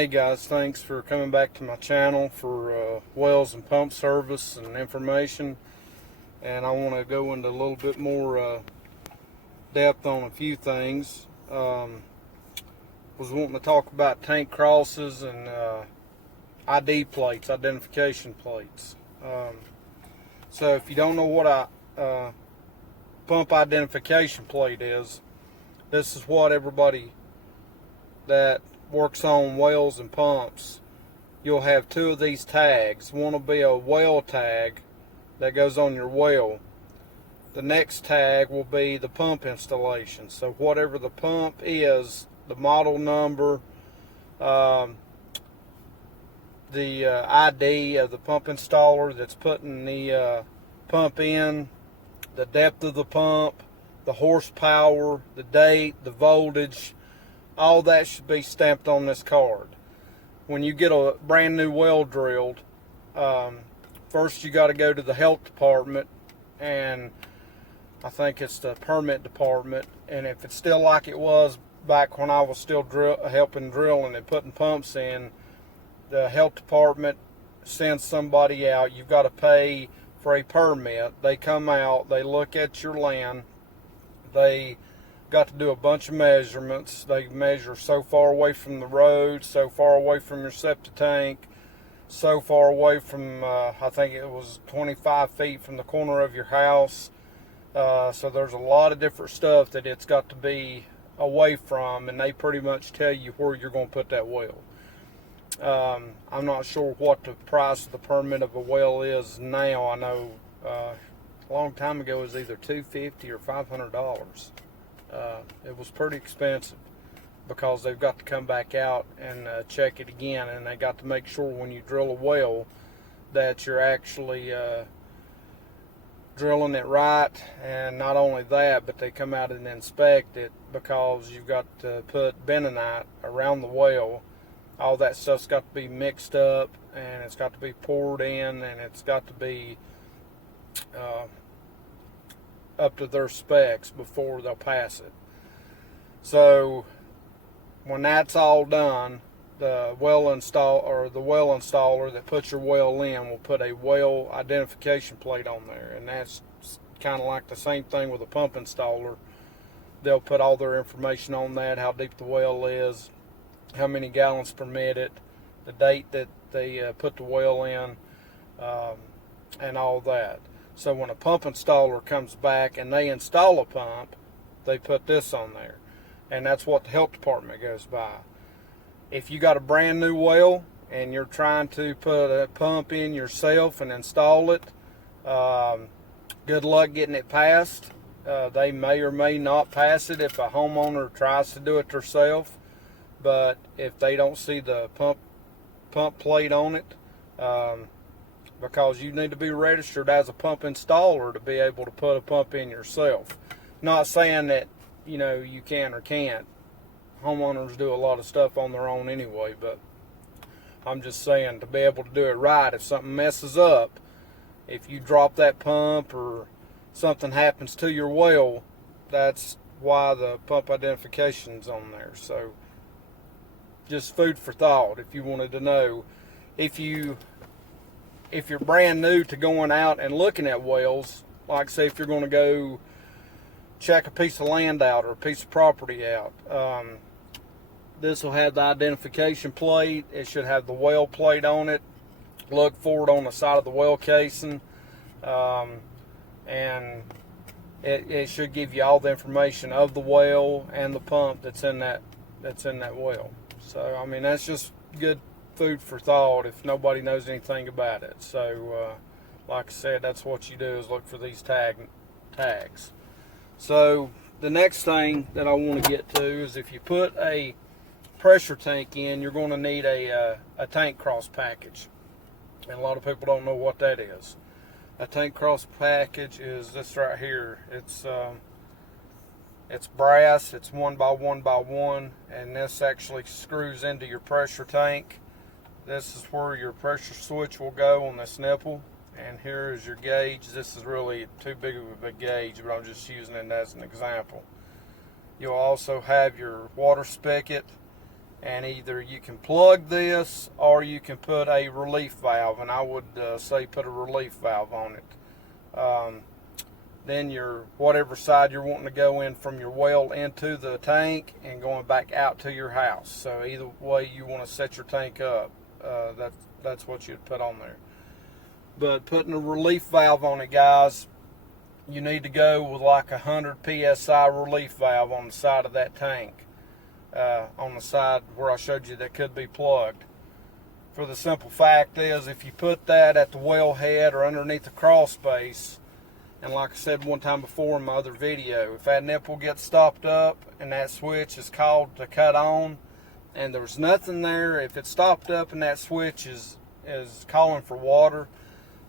Hey guys, thanks for coming back to my channel for wells and pump service and information. And I want to go into a little bit more depth on a few things. Was wanting to talk about tank crosses and ID plates, identification plates. So if you don't know what a pump identification plate is, this is what everybody that works on wells and pumps, you'll have two of these tags. One will be a well tag that goes on your well. The next tag will be the pump installation. So whatever the pump is, the model number, the ID of the pump installer that's putting the pump in, the depth of the pump, the horsepower, the date, the voltage, all that should be stamped on this card. When you get a brand new well drilled, first you got to go to the health department, and I think it's the permit department, and if it's still like it was back when I was still helping drilling and putting pumps in, the health department sends somebody out. You've got to pay for a permit. They come out, they look at your land, they got to do a bunch of measurements. They measure so far away from the road, so far away from your septic tank, so far away from, I think it was 25 feet from the corner of your house. So there's a lot of different stuff that it's got to be away from, and they pretty much tell you where you're going to put that well. I'm not sure what the price of the permit of a well is now. I know a long time ago it was either $250 or $500. It was pretty expensive because they've got to come back out and check it again, and they got to make sure when you drill a well that you're actually drilling it right. And not only that, but they come out and inspect it because you've got to put bentonite around the well. All that stuff's got to be mixed up, and it's got to be poured in, and it's got to be up to their specs before they'll pass it. So when that's all done, the well installer that puts your well in will put a well identification plate on there, and that's kind of like the same thing with a pump installer. They'll put all their information on that: how deep the well is, how many gallons per minute, the date that they put the well in, and all that. So when a pump installer comes back and they install a pump, they put this on there. And that's what the health department goes by. If you got a brand new well and you're trying to put a pump in yourself and install it, good luck getting it passed. They may or may not pass it if a homeowner tries to do it themselves. But if they don't see the pump plate on it, because you need to be registered as a pump installer to be able to put a pump in yourself. Not saying that, you can or can't. Homeowners do a lot of stuff on their own anyway, but I'm just saying to be able to do it right, if something messes up, if you drop that pump or something happens to your well, that's why the pump identification's on there. So just food for thought if you wanted to know. If you're brand new to going out and looking at wells, like say if you're going to go check a piece of land out or a piece of property out, this will have the identification plate. It should have the well plate on it. Look for it on the side of the well casing, and it should give you all the information of the well and the pump that's in that well. So I mean, that's just good food for thought if nobody knows anything about it. So like I said, that's what you do, is look for these tags. So the next thing that I want to get to is if you put a pressure tank in, you're going to need a tank cross package, and a lot of people don't know what that is. A tank cross package is this right here. It's brass. It's 1 by 1 by 1, and this actually screws into your pressure tank. This is where your pressure switch will go on this nipple, and here is your gauge. This is really too big of a gauge, but I'm just using it as an example. You'll also have your water spigot and either you can plug this or you can put a relief valve, and I would say put a relief valve on it. Then your whatever side you're wanting to go in from your well into the tank and going back out to your house. So either way you want to set your tank up, that's what you'd put on there. But putting a relief valve on it, guys, you need to go with like 100 psi relief valve on the side of that tank, on the side where I showed you that could be plugged. For the simple fact is, if you put that at the wellhead or underneath the crawl space, and like I said one time before in my other video, if that nipple gets stopped up and that switch is called to cut on and there's nothing there, if it's stopped up and that switch is calling for water,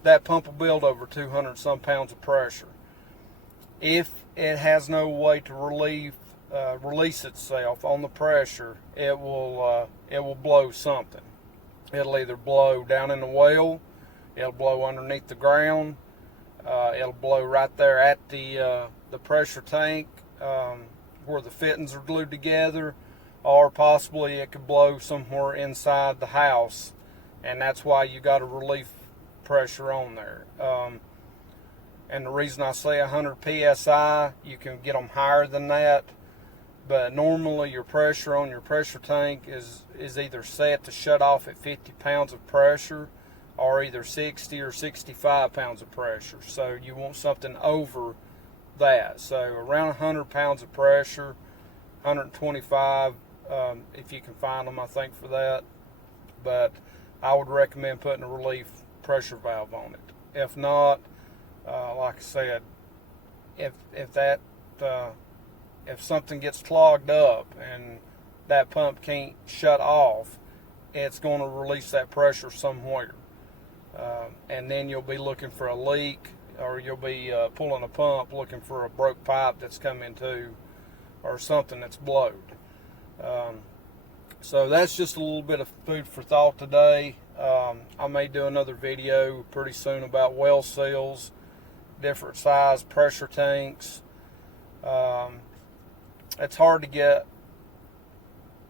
that pump will build over 200 some pounds of pressure. If it has no way to release itself on the pressure, it will blow something. It'll either blow down in the well, it'll blow underneath the ground, it'll blow right there at the pressure tank where the fittings are glued together, or possibly it could blow somewhere inside the house, and that's why you got a relief pressure on there. And the reason I say 100 psi, you can get them higher than that, but normally your pressure on your pressure tank is either set to shut off at 50 pounds of pressure or either 60 or 65 pounds of pressure. So you want something over that. So around 100 pounds of pressure, 125 if you can find them, I think, for that. But I would recommend putting a relief pressure valve on it. If not, like I said, if something gets clogged up and that pump can't shut off, it's going to release that pressure somewhere. And then you'll be looking for a leak, or you'll be pulling a pump looking for a broke pipe that's come into, or something that's blowed. So that's just a little bit of food for thought today. I may do another video pretty soon about well seals, different size pressure tanks. It's hard to get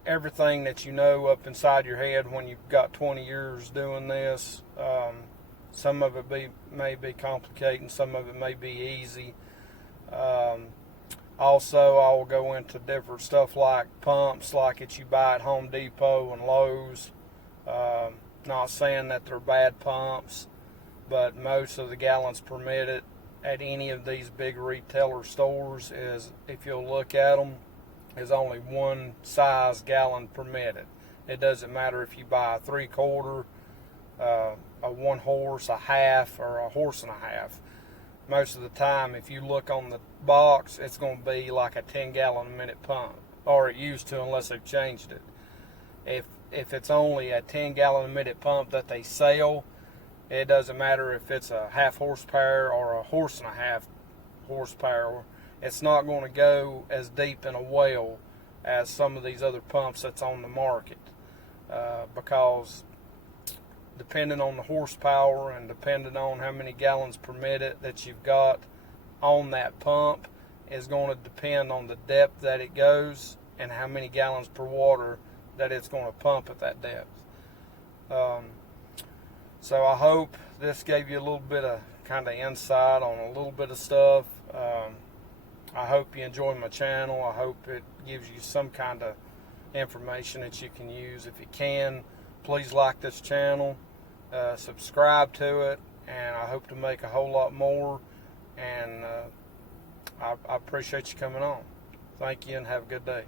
everything that you know up inside your head when you've got 20 years doing this. Some of it may be complicated, some of it may be easy. Also, I will go into different stuff like pumps, like that you buy at Home Depot and Lowe's. Not saying that they're bad pumps, but most of the gallons permitted at any of these big retailer stores is, if you'll look at them, is only one size gallon permitted. It doesn't matter if you buy a 3/4, a 1 horse, a half, or a horse and a half. Most of the time, if you look on the box, it's going to be like a 10-gallon a minute pump, or it used to, unless they've changed it. If it's only a 10-gallon a minute pump that they sell, it doesn't matter if it's a half horsepower or a horse and a half horsepower. It's not going to go as deep in a well as some of these other pumps that's on the market, because depending on the horsepower and depending on how many gallons per minute that you've got on that pump is going to depend on the depth that it goes and how many gallons per water that it's going to pump at that depth. So I hope this gave you a little bit of kind of insight on a little bit of stuff. I hope you enjoy my channel. I hope it gives you some kind of information that you can use. If you can, please like this channel, subscribe to it, and I hope to make a whole lot more. And I appreciate you coming on. Thank you and have a good day.